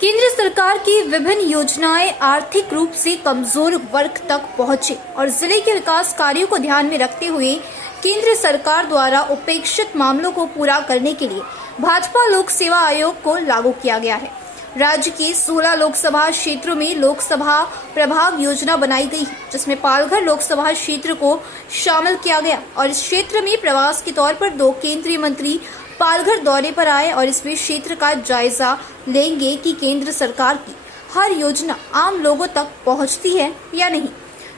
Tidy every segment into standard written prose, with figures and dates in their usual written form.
केंद्र सरकार की विभिन्न योजनाएं आर्थिक रूप से कमजोर वर्ग तक पहुंचे और जिले के विकास कार्यों को ध्यान में रखते हुए केंद्र सरकार द्वारा उपेक्षित मामलों को पूरा करने के लिए भाजपा लोक सेवा आयोग को लागू किया गया है। राज्य के 16 लोकसभा क्षेत्रों में लोकसभा प्रभाग योजना बनाई गई है, जिसमें पालघर लोकसभा क्षेत्र को शामिल किया गया और इस क्षेत्र में प्रवास के तौर पर 2 केंद्रीय मंत्री पालघर दौरे पर आए और इसमें क्षेत्र का जायजा लेंगे कि केंद्र सरकार की हर योजना आम लोगों तक पहुंचती है या नहीं,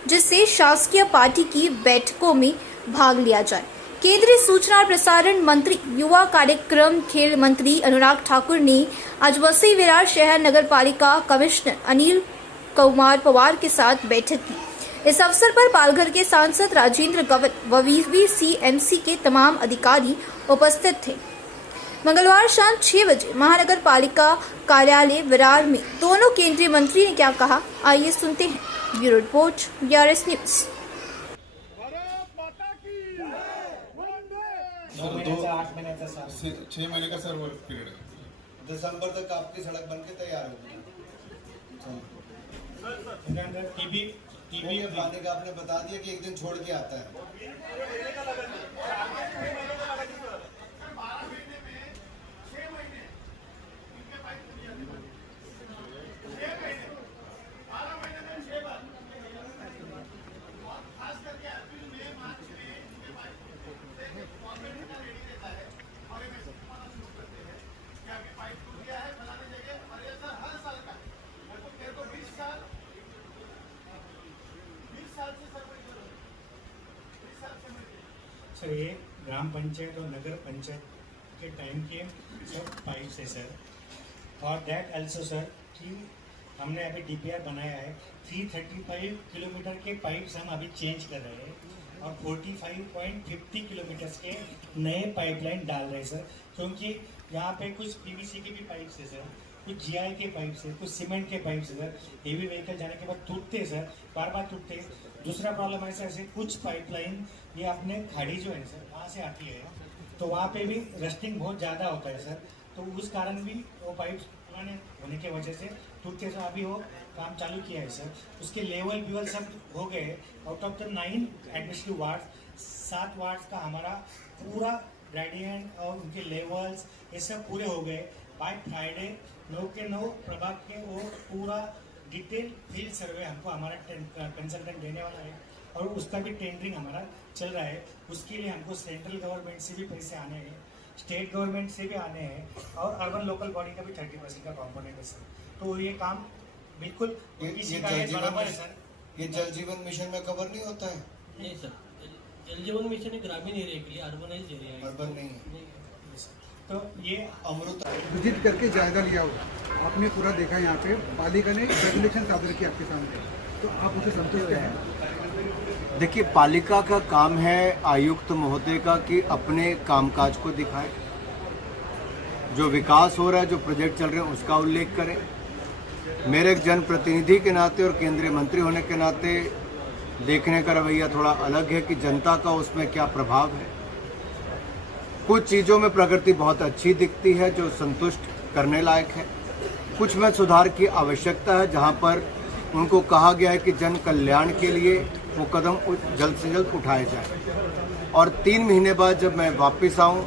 जिससे शासकीय पार्टी की बैठकों में भाग लिया जाए। केंद्रीय सूचना और प्रसारण मंत्री, युवा कार्यक्रम खेल मंत्री अनुराग ठाकुर ने आज वसई विरार शहर नगर पालिका कमिश्नर अनिल कुमार पवार के साथ बैठक की। इस अवसर पर पालघर के सांसद राजेंद्र गवत व VVCMC के तमाम अधिकारी उपस्थित थे। मंगलवार शाम 6 बजे महानगर पालिका कार्यालय विरार में दोनों केंद्रीय मंत्री ने क्या कहा, आइए सुनते हैं। Bureau report, BRS news. Sir 8 महीने का 6 महीने का सर वर्क पीरियड है। दिसंबर तक आपकी सड़क बनके तैयार होगी। टीबी पानी का आपने बता दिया कि एक दिन छोड़ के आता है। सर ये ग्राम पंचायत और नगर पंचायत के टाइम के सब पाइप है सर, और दैट आल्सो सर कि हमने अभी DPR बनाया है 335 किलोमीटर के पाइप्स हम अभी चेंज कर रहे हैं और 45.50 किलोमीटर के नए पाइपलाइन डाल रहे हैं सर, क्योंकि यहाँ पे कुछ PVC के भी पाइप्स है सर, कुछ GI के पाइप्स है, कुछ सीमेंट के पाइप्स है सर। हेवी व्हीकल जाने के बाद टूटते हैं सर, बार बार टूटते हैं। दूसरा प्रॉब्लम ऐसा है कुछ पाइपलाइन ये अपने खाड़ी जो है सर वहाँ से आती है, तो वहाँ पे भी रस्टिंग बहुत ज़्यादा होता है सर, तो उस कारण भी वो पाइप पुराने होने की वजह से टूटते सर। अभी वो काम चालू किया है सर, उसके लेवल व्यूवल सब हो गए। Out of the 9 administrative wards 7 wards का हमारा पूरा ग्रेडियंट और उनके लेवल्स ये सब पूरे हो गए। बाय फ्राइडे 9 के 9 प्रभाग के वो पूरा डिटेल फील्ड सर्वे हमको हमारा कंसल्टेंट देने वाला है और उसका भी टेंडरिंग हमारा चल रहा है। उसके लिए हमको सेंट्रल गवर्नमेंट से भी पैसे आने हैं, स्टेट गवर्नमेंट से भी आने हैं और अर्बन लोकल बॉडी का भी 30% का कॉम्पोनेंट है सर। तो ये काम बिल्कुल बराबर है सर। ये जल जीवन मिशन में कवर नहीं होता है? नहीं सर, जल जीवन मिशन एक ग्रामीण एरिया के लिए, अर्बनाइज एरिया है, अर्बन नहीं है। तो ये अमृत विजिट करके जायजा लिया हो, आपने पूरा देखा यहाँ पे पालिका ने रेगुलेशन सादर किया आपके सामने, तो आप उसे संतुष्ट हैं? देखिए, पालिका का काम है आयुक्त महोदय का कि अपने कामकाज को दिखाए, जो विकास हो रहा है, जो प्रोजेक्ट चल रहे हैं उसका उल्लेख करें। मेरे एक जनप्रतिनिधि के नाते और केंद्रीय मंत्री होने के नाते देखने का रवैया थोड़ा अलग है कि जनता का उसमें क्या प्रभाव है। कुछ चीज़ों में प्रगति बहुत अच्छी दिखती है जो संतुष्ट करने लायक है, कुछ में सुधार की आवश्यकता है जहां पर उनको कहा गया है कि जन कल्याण के लिए वो कदम जल्द से जल्द उठाए जाए। और 3 महीने बाद जब मैं वापस आऊं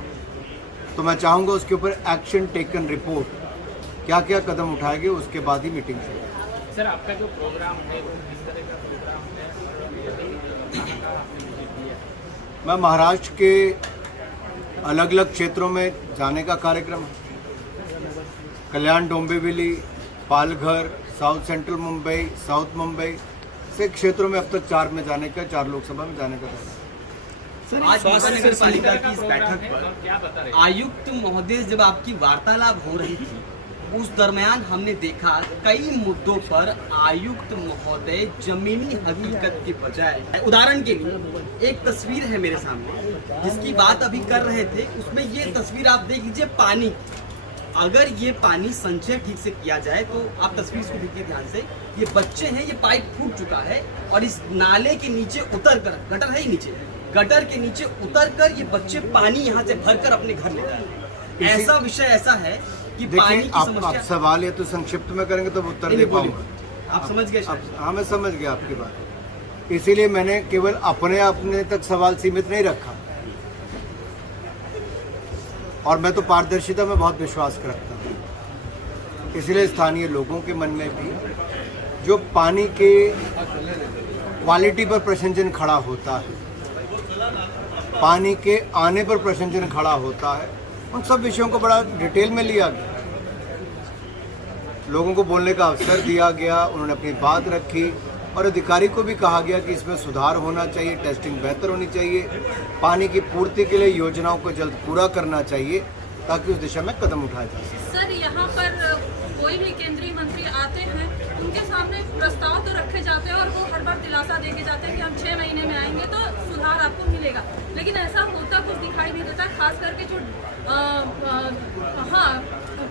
तो मैं चाहूँगा उसके ऊपर एक्शन टेकन रिपोर्ट, क्या क्या कदम उठाए गए, उसके बाद ही मीटिंग से। सर आपका जो प्रोग्राम है वो किस तरह का प्रोग्राम है? मैं महाराष्ट्र के अलग अलग क्षेत्रों में जाने का कार्यक्रम है। Kalyan, Dombivli, Palghar, south central Mumbai, south Mumbai से क्षेत्रों में अब तक 4 में जाने का, 4 लोकसभा में जाने का था। आज महानगर पालिका की इस बैठक पर आयुक्त महोदय जब आपकी वार्तालाप हो रही थी, उस दरमियान हमने देखा कई मुद्दों पर आयुक्त महोदय जमीनी हकीकत के बजाय, उदाहरण के लिए एक तस्वीर है मेरे सामने जिसकी बात अभी कर रहे थे, उसमें ये तस्वीर आप देख लीजिए पानी, अगर ये पानी संचय ठीक से किया जाए तो आप तस्वीर को देखिए ध्यान से, ये बच्चे हैं, ये पाइप फूट चुका है और इस नाले के नीचे उतर कर, गटर है ही नीचे, गटर के नीचे उतर कर ये बच्चे पानी यहाँ से भरकर अपने घर ले जा रहे हैं। ऐसा विषय ऐसा है कि पानी देखिए की आप समस्या। सवाल ये तो संक्षिप्त में करेंगे तो उत्तर दे नहीं, बोलिए। पाऊंगा। आप समझ गए शायद। हाँ, मैं समझ गया आपकी बात। इसीलिए मैंने केवल अपने तक सवाल सीमित नहीं रखा, और मैं तो पारदर्शिता में बहुत विश्वास रखता हूँ। इसलिए स्थानीय लोगों के मन में भी जो पानी के क्वालिटी पर प्रश्नचिन्ह खड़ा होता है, पानी के आने पर प्रश्नचिन्ह खड़ा होता है, उन सब विषयों को बड़ा डिटेल में लिया गया, लोगों को बोलने का अवसर दिया गया, उन्होंने अपनी बात रखी, और अधिकारी को भी कहा गया कि इसमें सुधार होना चाहिए, टेस्टिंग बेहतर होनी चाहिए, पानी की पूर्ति के लिए योजनाओं को जल्द पूरा करना चाहिए ताकि उस दिशा में कदम उठाया जा सके। सर, यहाँ पर कोई भी केंद्रीय मंत्री आते हैं, उनके सामने प्रस्ताव तो रखे जाते हैं और वो हर बार दिलासा देके जाते हैं कि हम 6 महीने में आएंगे तो सुधार आपको मिलेगा, लेकिन ऐसा होता कुछ दिखाई नहीं देता। खास करके जो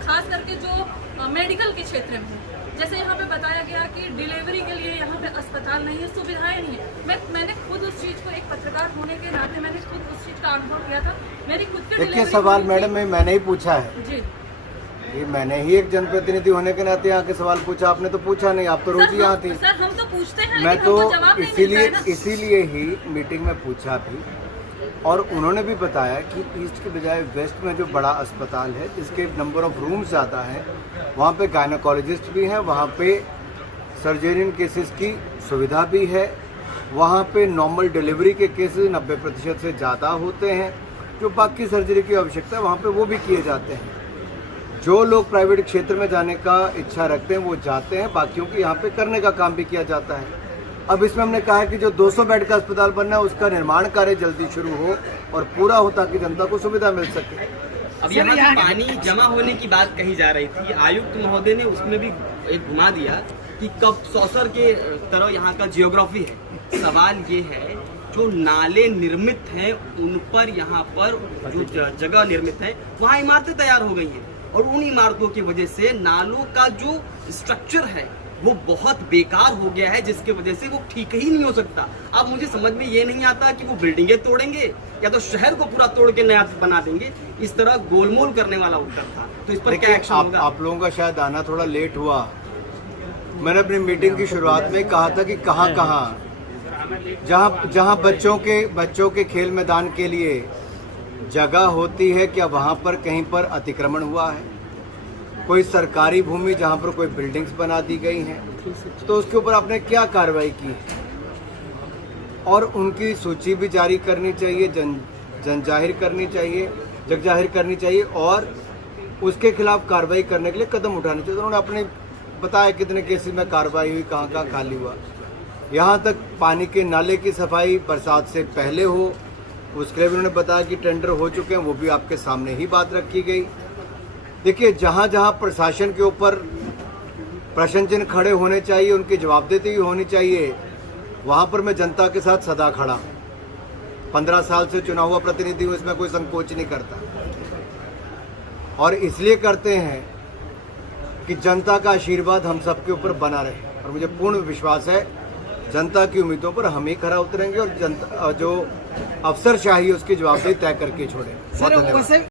खास करके जो मेडिकल के क्षेत्र में, जैसे यहाँ पे बताया गया कि डिलीवरी के लिए यहाँ पे अस्पताल नहीं है, सुविधाएं नहीं है। मैंने खुद उस चीज़ को, एक पत्रकार होने के नाते मैंने खुद उस चीज़ का अनुभव किया था। मेरी खुद की देखिए, डिलीवरी सवाल हुई मैडम थी। मैंने ही पूछा है जी ये, मैंने ही एक जनप्रतिनिधि होने के नाते यहाँ के सवाल पूछा, आपने तो पूछा नहीं, आप तो रोज ही यहाँ थी। सर, हम तो पूछते हैं, मैं लेकिन तो हमको जवाब नहीं मिलता है ना। इसीलिए ही मीटिंग में पूछा भी, और उन्होंने भी बताया कि ईस्ट के बजाय वेस्ट में जो बड़ा अस्पताल है, जिसके नंबर ऑफ रूम ज़्यादा है, वहाँ पे गायनोकोलॉजिस्ट भी हैं, वहाँ पे सर्जरियन केसेस की सुविधा भी है, वहाँ पे नॉर्मल डिलीवरी के केसेस 90% से ज़्यादा होते हैं, जो बाकी सर्जरी की आवश्यकता है वहाँ पे वो भी किए जाते हैं। जो लोग प्राइवेट क्षेत्र में जाने का इच्छा रखते हैं वो जाते हैं, बाकियों की यहाँ पे करने का काम भी किया जाता है। अब इसमें हमने कहा है कि जो 200 बेड का अस्पताल बनना है उसका निर्माण कार्य जल्दी शुरू हो और पूरा हो ताकि जनता को सुविधा मिल सके। अब यहाँ पानी जमा होने की बात कही जा रही थी, आयुक्त महोदय ने उसमें भी एक घुमा दिया कि कब सौसर के तरह यहाँ का जियोग्राफी है। सवाल ये है, जो नाले निर्मित हैं उन पर यहाँ पर जो जगह निर्मित है वहाँ इमारतें तैयार हो गई हैं, और उन इमारतों की वजह से नालों का जो स्ट्रक्चर है वो बहुत बेकार हो गया है, जिसकी वजह से वो ठीक ही नहीं हो सकता। अब मुझे समझ में ये नहीं आता कि वो बिल्डिंगें तोड़ेंगे या तो शहर को पूरा तोड़ के नया बना देंगे। इस तरह गोलमोल करने वाला उत्तर था, तो इस पर क्या एक्शन होगा? आप लोगों का शायद आना थोड़ा लेट हुआ। मैंने अपनी मीटिंग की शुरुआत में कहा था कि कहाँ जहाँ बच्चों के खेल मैदान के लिए जगह होती है, क्या वहाँ पर कहीं पर अतिक्रमण हुआ है? कोई सरकारी भूमि जहाँ पर कोई बिल्डिंग्स बना दी गई हैं, तो उसके ऊपर आपने क्या कार्रवाई की है? और उनकी सूची भी जारी करनी चाहिए, जग जाहिर करनी चाहिए और उसके खिलाफ कार्रवाई करने के लिए कदम उठाने चाहिए। उन्होंने अपने बताया कितने केसेस में कार्रवाई हुई, कहाँ खाली हुआ। यहाँ तक पानी के नाले की सफाई बरसात से पहले हो, उसके लिए भी उन्होंने बताया कि टेंडर हो चुके हैं, वो भी आपके सामने ही बात रखी गई। देखिए, जहाँ जहाँ प्रशासन के ऊपर प्रश्न चिन्ह खड़े होने चाहिए, उनकी जवाबदेही होनी चाहिए, वहाँ पर मैं जनता के साथ सदा खड़ा हूँ। 15 साल से चुना हुआ प्रतिनिधि हूँ, इसमें कोई संकोच नहीं करता, और इसलिए करते हैं कि जनता का आशीर्वाद हम सबके ऊपर बना रहे, और मुझे पूर्ण विश्वास है जनता की उम्मीदों पर हम ही खरा उतरेंगे और जनता जो अफसरशाही उसकी जवाबदेही तय करके छोड़ें। सर, वैसे